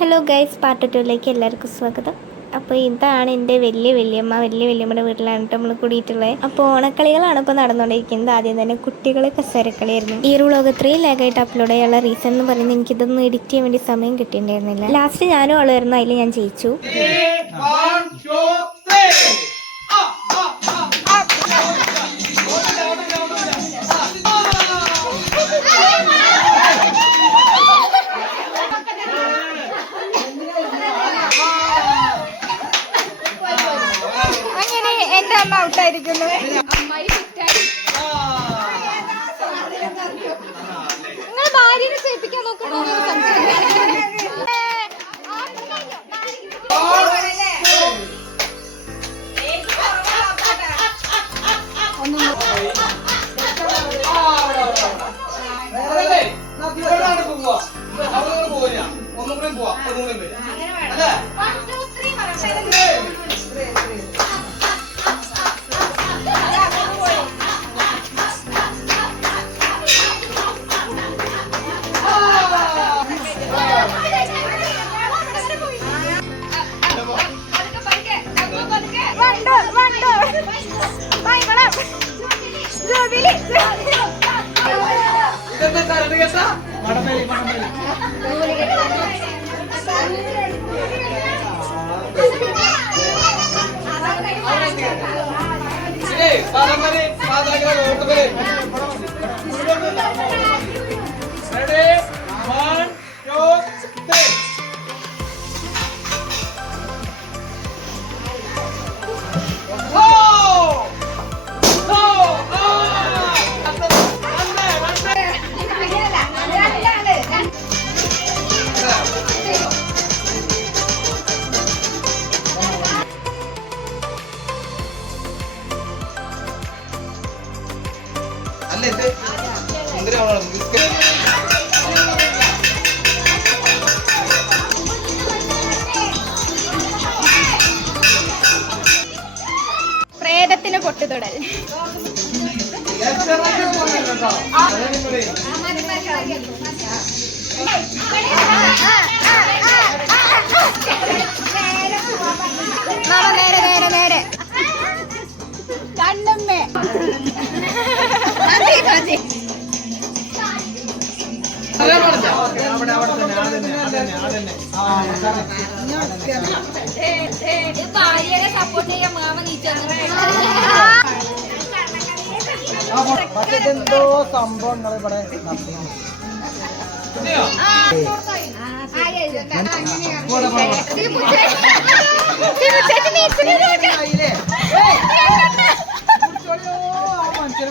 Hello guys, part 2ലേക്ക് എല്ലാവർക്കും സ്വാഗതം. അപ്പോൾ ഇതാണ് എൻ്റെ വലിയ വല്യമ്മയുടെ വീട്ടിലാണ് നമ്മൾ കൂടിയിട്ടുള്ളത്. അപ്പോൾ ഓണക്കളികളാണ് ഇപ്പോൾ നടന്നുകൊണ്ടിരിക്കുന്നത്. ആദ്യം തന്നെ കുട്ടികളെ കസേരക്കളിയായിരുന്നു. ഈ ഒരു വ്ളോഗ് 3 ലാഗായിട്ട് അപ്ലോഡ് ചെയ്യാനുള്ള റീസൺ എന്ന് പറയുന്നത് എനിക്കിതൊന്നും എഡിറ്റ് ചെയ്യാൻ വേണ്ടി സമയം കിട്ടിയിട്ടുണ്ടായിരുന്നില്ല. ലാസ്റ്റ് ഞാനും ആളായിരുന്നു, അതിൽ ഞാൻ ജയിച്ചു. എന്റെ അമ്മ ഔട്ടായിരിക്കുന്നു. നിങ്ങൾ ഭാര്യനെ ചെയ്യിപ്പിക്കാൻ നോക്കുന്നു. പ്രേതത്തിന് പൊട്ടുതൊടൽ. നേരെ നേരെ നേരെ കണ്ണമ്മേ. ഭാര്യനെ സപ്പോർട്ട് ചെയ്യാൻ മാമ മറ്റെന്തോ സംഭവങ്ങൾ ഇവിടെ മനുഷ്യനെ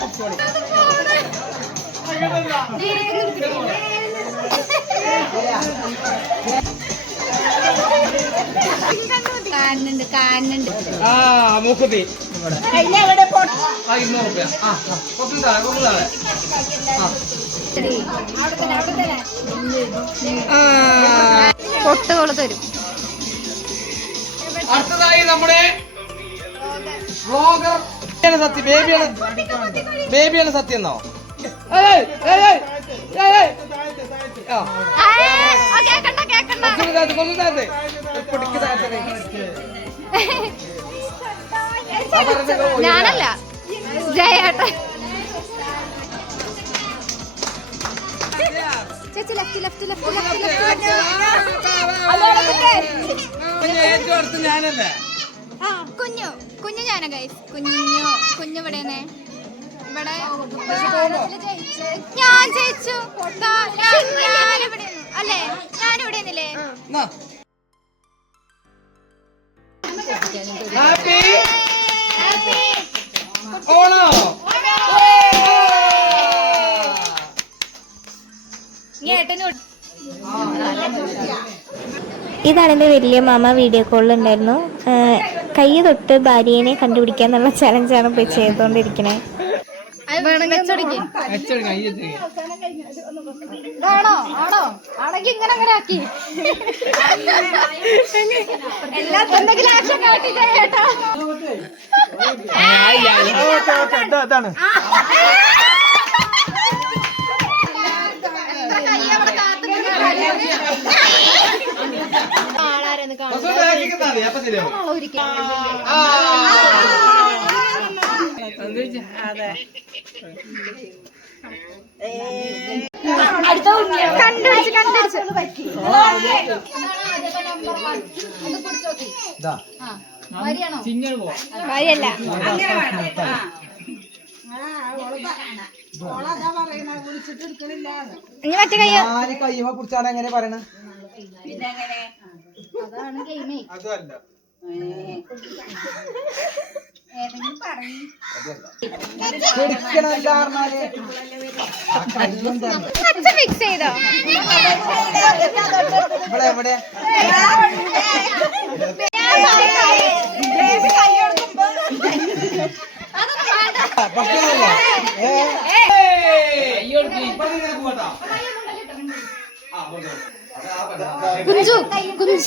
കുറിച്ചോളി. കാണുന്നുണ്ട്. മൂക്കുത്തി പൊട്ടുകൾ തരും. അടുത്തതായി നമ്മുടെ വ്ളോഗർ സത്യം ബേബിയാണ് സത്യം എന്നോ. ഞാനല്ല, ജയേട്ട. ചേച്ചി ലെഫ്റ്റ് ഞാനല്ലേ. കുഞ്ഞു ഞാനാ ഗൈസ്. കുഞ്ഞു ഇവിടെ ഞാൻ ജയിച്ചു. ഞാനിവിടെ അല്ലേ, ഞാനിവിടെ ഹാപ്പി ഓണം. ഇതാണ് എൻ്റെ വലിയ മാമ വീഡിയോ കോളിലുണ്ടായിരുന്നു. കൈ തൊട്ട് ഭാര്യനെ കണ്ടുപിടിക്കുക എന്നുള്ള ചലഞ്ചാണ് ഇപ്പോൾ ചെയ്തുകൊണ്ടിരിക്കണേ. ആണോ ആണെങ്കിൽ ഇങ്ങനെ അങ്ങനെ ആക്കി എന്തെങ്കിലും ആക്ഷൻ കാട്ടി ചേട്ടാ. കൈ അവിടെ കാത്തു കാര്യല്ല ഇനി മറ്റേ കയ്യോ കയ്യുമ്പോ കുറിച്ചാണ് എങ്ങനെ പറയണ അതല്ല ഫിക്സ് ചെയ്തോ എവിടെ കുഞ്ചു കുഞ്ചു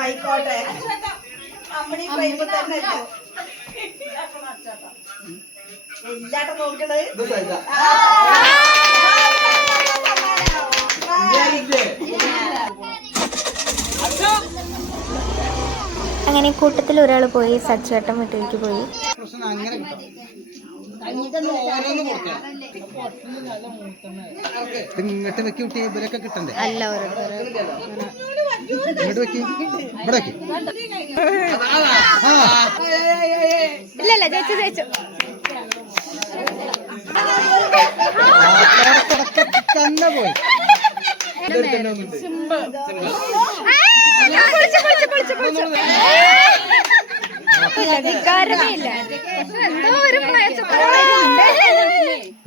ആയിക്കോട്ടെ അമ്മണി ഫ്രെയിമിൽ തന്നെ ഇല്ലാട്ട് നോക്കണത് അങ്ങനെ കൂട്ടത്തിൽ ഒരാൾ പോയി സച്ചേട്ടൻ വീട്ടിലേക്ക് പോയി. ഇങ്ങോട്ട് വെക്കി കുട്ടി ഇവരൊക്കെ കിട്ടണ്ടേ അല്ല ഇങ്ങോട്ട് വെക്കി ഇവിടെ വെക്കി ഇല്ലല്ല ചേച്ചു ചേച്ചു തന്നെ പോയി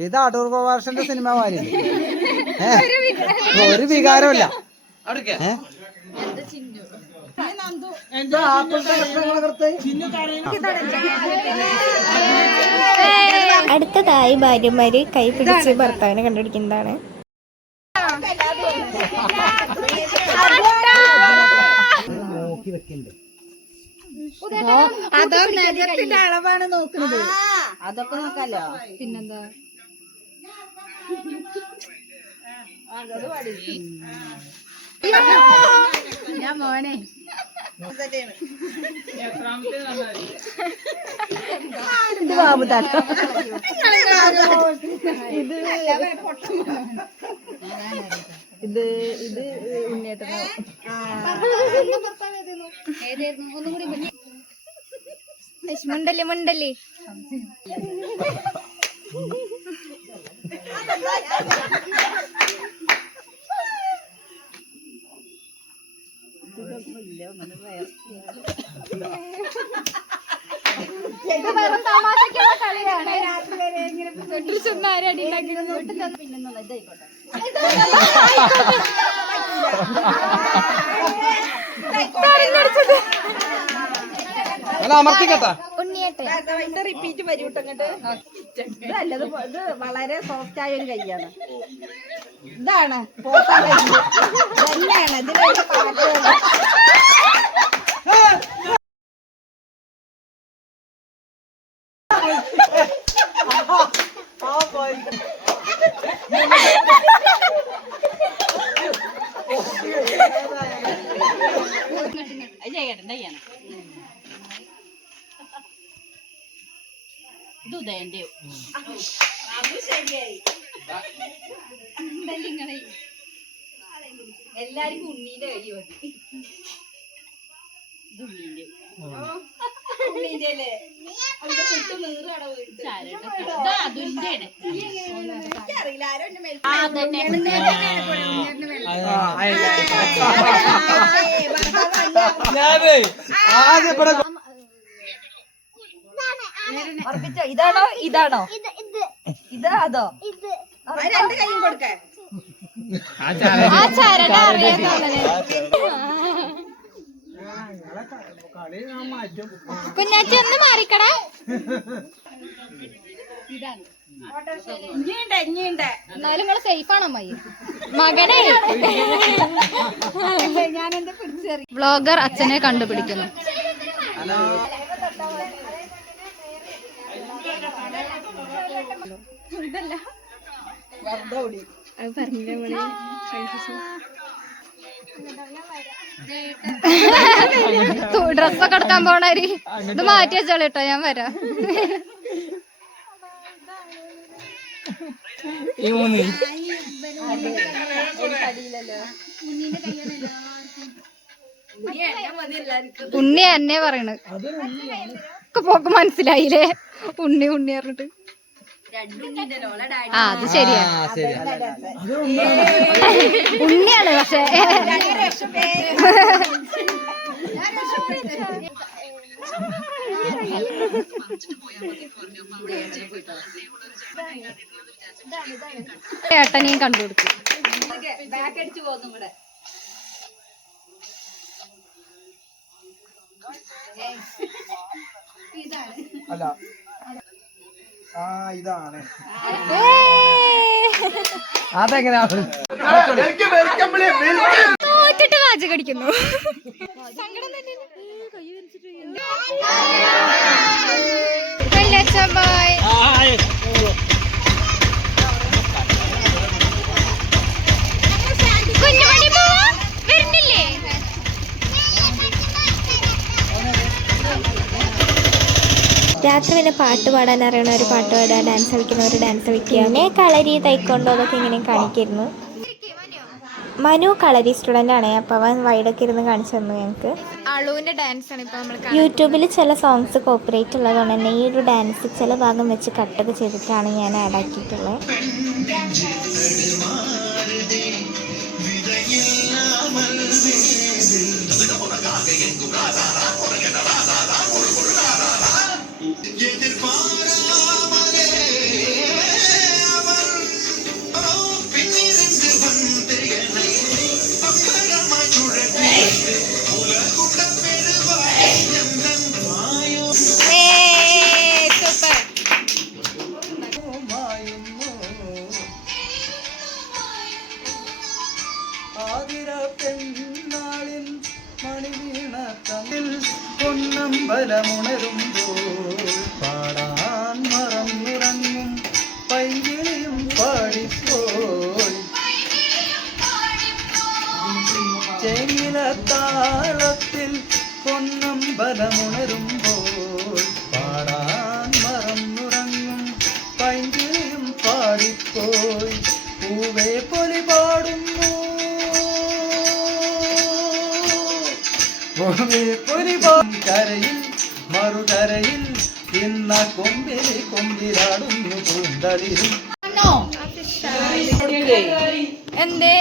ഇത് അടൂർ ഗോപാലകൃഷ്ണന്റെ സിനിമ മാതിരി ഒരു വികാരമില്ല. അടുത്തതായി ഭാര്യമാര് കൈ പിടിച്ച് ഭർത്താവിനെ കണ്ടുപിടിക്കുന്നതാണ്. നോക്കി വെക്കണ്ട് അതൊക്കെ അളവാണ് നോക്കുന്നത്. അതൊക്കെ നോക്കാലോ. പിന്നെന്താ ഞാൻ മോനെ ഇത് ബാബുതാട്ടോ ഇത് ഇത് ഉണ്ണിയേട്ടനോ മുണ്ടല്ലേ മുണ്ടല്ലേ തമാശക്കുള്ള കളിയാണ്. രാത്രി വരെ ഇങ്ങനെ ചുമ്മാരടി പിന്നെന്നുള്ള ഇതായിക്കോട്ടെ. അമർത്തിക്കട്ടാ റിപ്പീറ്റ് വരും ഇങ്ങോട്ട്. ഇതല്ലത് ഇത് വളരെ സോഫ്റ്റ് ആയ ഒരു കൈയാണ്. ഇതാണ് പോത്താൻ കൈ തന്നെയാണ് ഇതിലൊരു പാട്ടുകൾ. എല്ലാവർക്കും ഉണ്ണീന്റെ കൈ മതി. ഉണ്ണീന്റെ അല്ലേ അവിടെ വിട്ട് നീറ് കട വീട്ട് അറിയില്ല. ആരോ എന്റെ മേൽ ഇതാണോ ഇതാണോ ഇത് അതോ രണ്ട് കൈയും കൊടുക്കേ. കുഞ്ഞാച്ചി ഒന്ന് മാറിക്കടാ. ഇനിയുണ്ട് എന്നാലും നിങ്ങള് സേഫ് ആണോ അമ്മായി? മകനെ ഞാൻ എന്താ പിടിച്ച വ്ളോഗർ അച്ഛനെ കണ്ടുപിടിക്കുന്നു. ഡ്രസ്സൊക്കെ എടുക്കാൻ പോണാരി ഇത് മാറ്റി വെച്ചാളി കേട്ടോ, ഞാൻ വരാം. ഉണ്ണി എന്നെ പറയണ് പോക്ക് മനസ്സിലായില്ലേ? ഉണ്ണി ഉണ്ണി പറഞ്ഞിട്ട്. ആ അത് ശരിയാ, ഉണ്ണിയാണ്. പക്ഷേ ഏട്ടനെയും കണ്ടുപിടിച്ചു. അല്ല ഇതാണ്. അതെങ്ങനെയാ തോറ്റിട്ട് വാച്ച് കടിക്കുന്നു. രാത്രി പിന്നെ പാട്ട് പാടാൻ അറിയണവർ പാട്ട് പാടുക, ഡാൻസ് കളിക്കുന്നവർ ഡാൻസ് കളിക്കുക, പിന്നെ കളരി തൈക്കൊണ്ടോ അതൊക്കെ ഇങ്ങനെ കാണിക്കായിരുന്നു. മനു കളരി സ്റ്റുഡൻ്റ് ആണ്, അപ്പോൾ അവൻ വൈഡൊക്കെ ഇരുന്ന് കാണിച്ചു തന്നു ഞങ്ങൾക്ക്. യൂട്യൂബിൽ ചില സോങ്സ് കോപ്പറേറ്റ് ഉള്ളതുകൊണ്ട് തന്നെ ഈ ഒരു ഡാൻസ് ചില ഭാഗം വെച്ച് കട്ടൊക്കെ ചെയ്തിട്ടാണ് ഞാൻ ആഡ് ആക്കിയിട്ടുള്ളത്. പെണ്ണാളിൽ മണിവീണ തമ്മിൽ പൊന്നമ്പലമുണരുമ്പോൾ പാടാൻ മറന്നുറങ്ങും പൈകിളിയും പാടിപ്പോയി ചെങ്ങിലത്താളത്തിൽ പൊന്നമ്പലമുണരുമ്പോൾ പാടാൻ മറന്നുറങ്ങും പൈകിളിയും പാടിപ്പോയി പൂവേ പൊലി പാടുന്നു കരയിൽ മറുകരയിൽ ഇന്ന കൊമ്പിലി കൊമ്പിലാടുന്നു പൂന്തളിരും. എന്തേ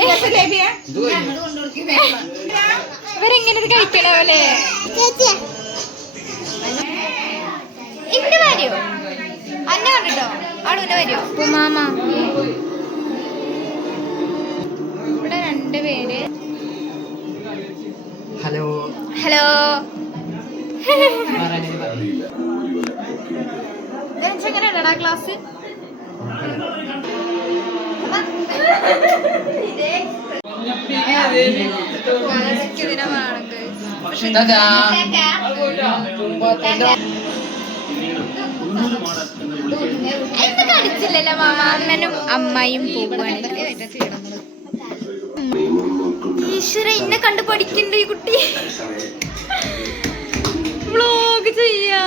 ഇവരെങ്ങനെ കഴിക്കണല്ലേ? ഇവിടെ വരോ? അന്നെ കണ്ടിട്ടോ അവിടെ വരോ? മാമ ഇവിടെ 2 പേര്. ഹലോ ഹലോ എങ്ങനെയല്ലടാ ക്ലാസ്? കടിച്ചില്ലല്ലോ മാമ. അമ്മനും അമ്മായും പോവാണ്. ഈശ്വര, ഇന്നെ കണ്ട് പഠിക്കണ്ട ഈ കുട്ടി. വ്ലോഗ് ചെയ്യാ.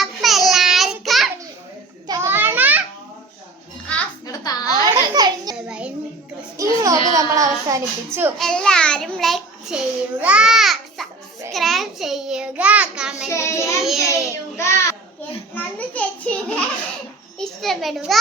അപ്പൊ എല്ലാവർക്കും ഈ വ്ലോഗ് നമ്മൾ അവസാനിപ്പിച്ചു. എല്ലാരും ലൈക്ക് ചെയ്യുക, സബ്സ്ക്രൈബ് ചെയ്യുക, കമന്റ് ചെയ്യുക, നന്ദി ചേച്ചിയെ ഇഷ്ടപ്പെടുക.